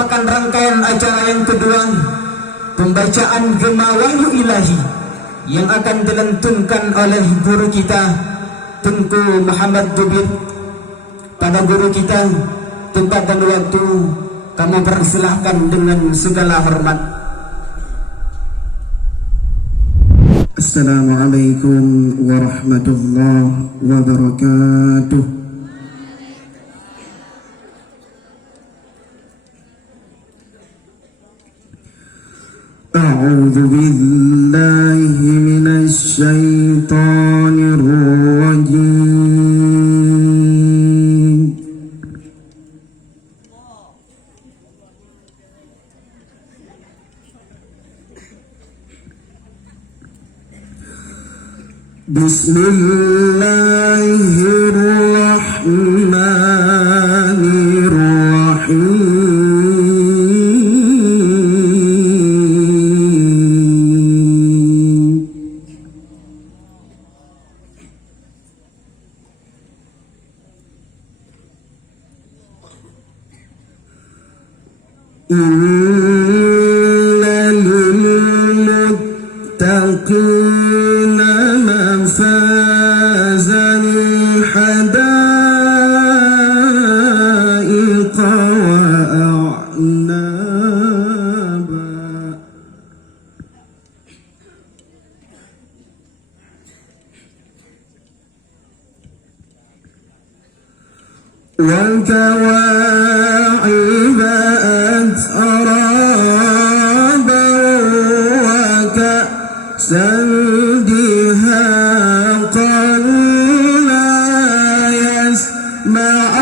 merupakan rangkaian acara yang kedua, pembacaan Gema Wahyu Ilahi yang akan dilantunkan oleh guru kita Tengku Muhammad Dubir. Pada guru kita, tempat dan waktu kami persilahkan dengan segala hormat. Assalamualaikum warahmatullahi wabarakatuh. A'udzu billahi minasy syaithanir rajim. Bismillahirrahmanirrahim. Innal muttaqina mafazan hadaiqa wa a'naba. Wa kawa'iba atraba wa ka'san dihaqan la yasma'una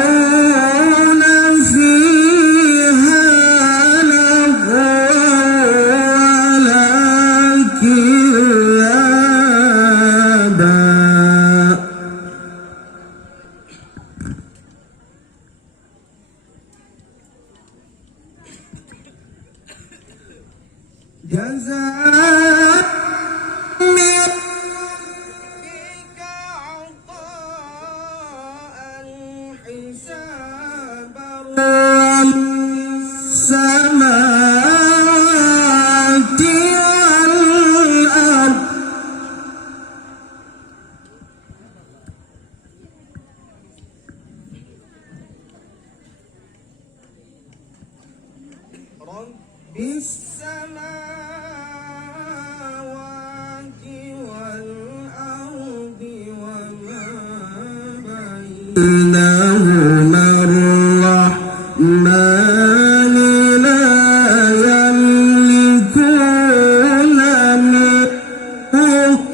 fiha lagwan wala killaba. Jazaa min rabbika 'ata'an hisaban samawati wal ardh. Rabbis samawati wal ardi wa ma bainahuma ar-rahman la yamlikuna minhu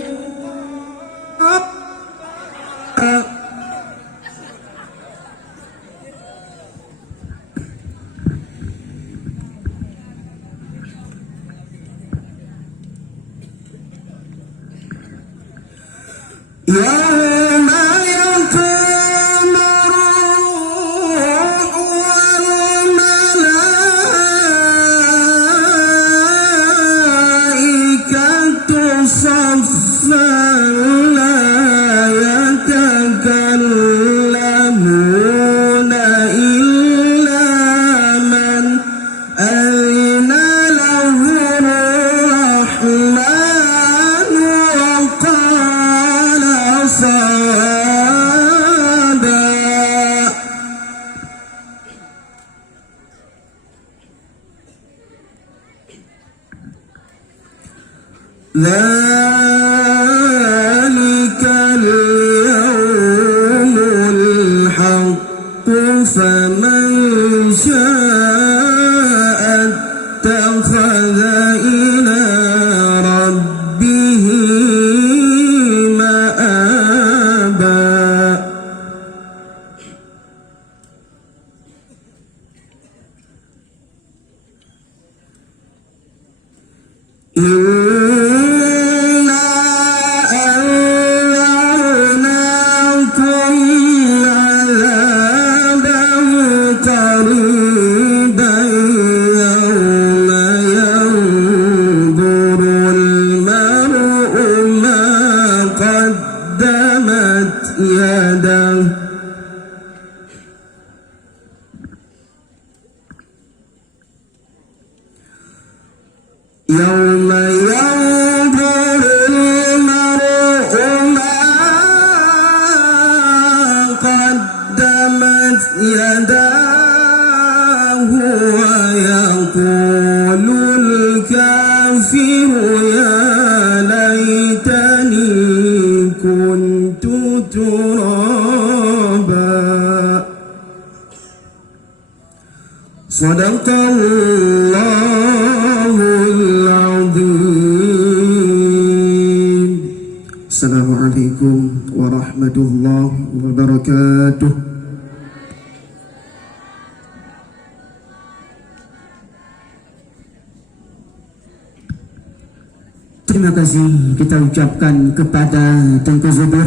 yawma yaqumu ar-ruhu wal malaikatu saffan la yatakallamuna illa man azina lahu ar-rahman wa qala sawaba. Dzalikal yawmul haqq faman syaa'a ittakhadha ila rabbih ma'aba. Inna anzarnakum 'adzaban qariban yawma yanzurul mar'u ma qaddamat yadahu يوم ينظر المرء ما قدمت يداه ويقول الكافر يا ليتني كنت ترابا صدق الله العظيم. السلام عليكم ورحمة الله وبركاته. Terima kasih kita ucapkan kepada Tengku Zubair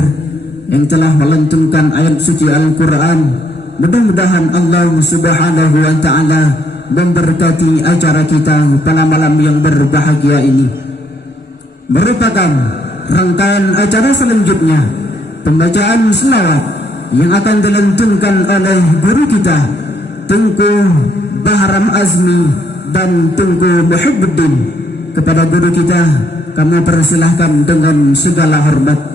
yang telah melantunkan ayat suci Al-Quran. Mudah-mudahan Allah Subhanahu wa Ta'ala memberkati acara kita pada malam yang berbahagia ini. Merupakan rangkaian acara selanjutnya, pembacaan selawat yang akan dilantunkan oleh guru kita Tengku Bahram Azmi dan Tengku Muhibbuddin. Kepada guru kita kami persilahkan dengan segala hormat.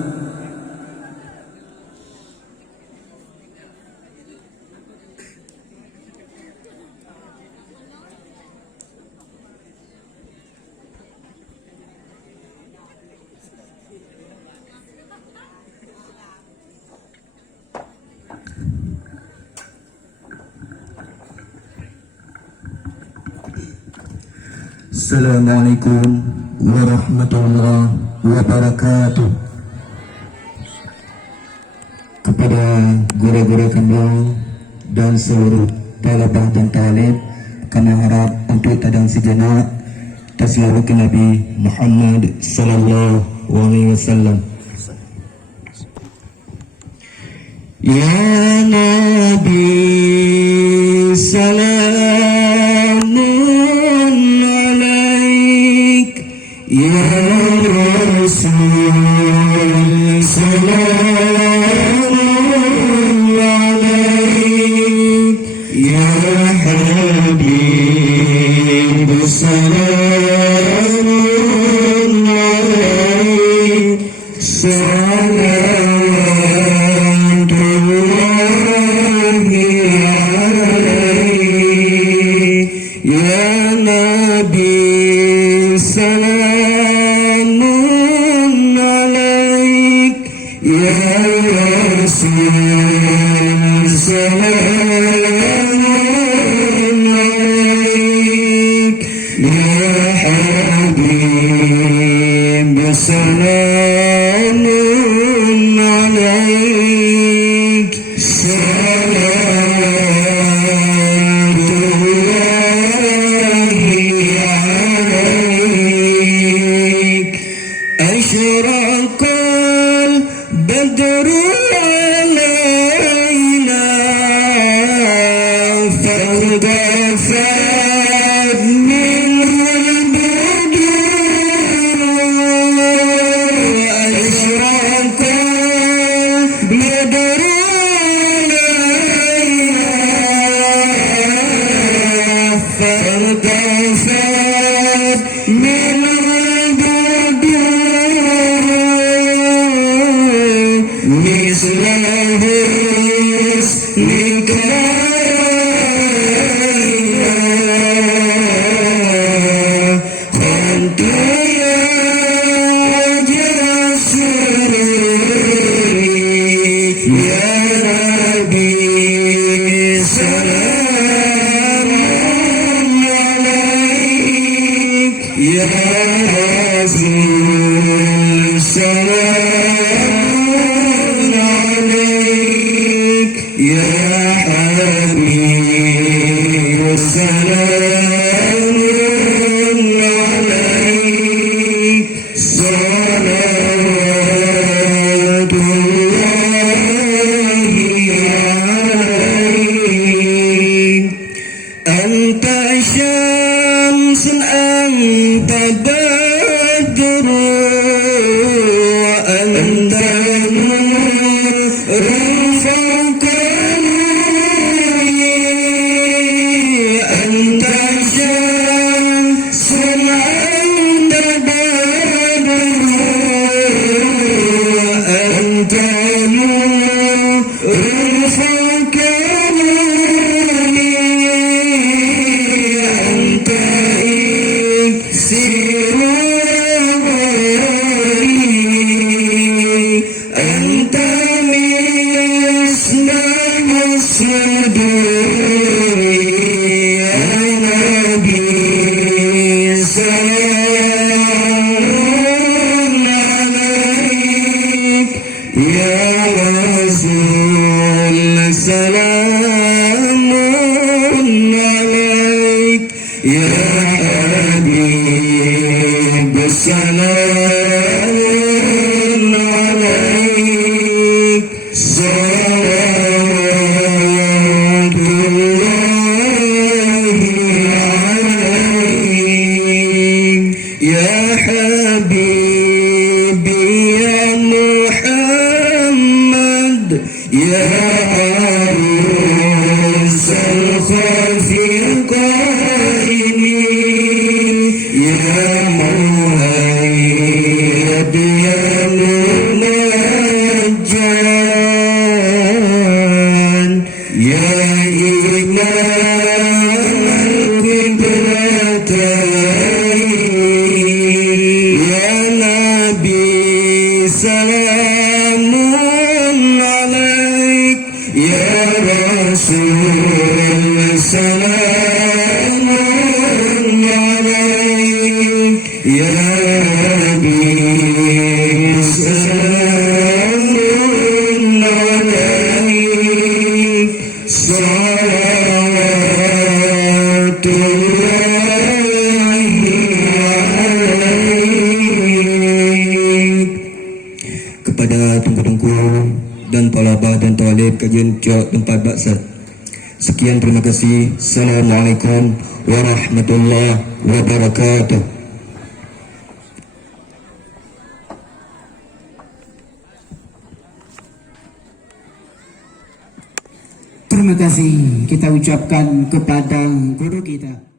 Assalamualaikum warahmatullahi wabarakatuh. Kepada guru-guru kandung dan seluruh talabah dan talib, kami harap untuk tadang sejenak tasbih Nabi Muhammad sallallahu alaihi wasallam. Ya Nabi salamun alaik, ya Rasul salamun alaik, ya Habib salamun alaik, ya Nabi salamun alaik, ya Rasul salamun alaik, ya Habib salamun alaik, أشرق البدر علينا فارتفع منه البدر، أشرق البدر علينا فارتفع منه أنت شمس أنت نور فكرني أنت إكسير غروري أنت مصدر صدوري يا نبي سلام عليك يا رسول سلام عليك يا حبيب سلام عليك صلوات الله عليك يا حبيبي يا محمد يا عروس الخافقين يا مهيب يا منجان يا إمام القبلتين يا نبي سلام عليك يا رسول سلام عليك يا نبي سلام عليك صلوات الله عليك. Kepada tungku-tungku dan palabah dan talib kajian Jok tempat Baksat. Sekian, terima kasih. Assalamualaikum warahmatullahi wabarakatuh. Terima kasih kita ucapkan kepada guru kita.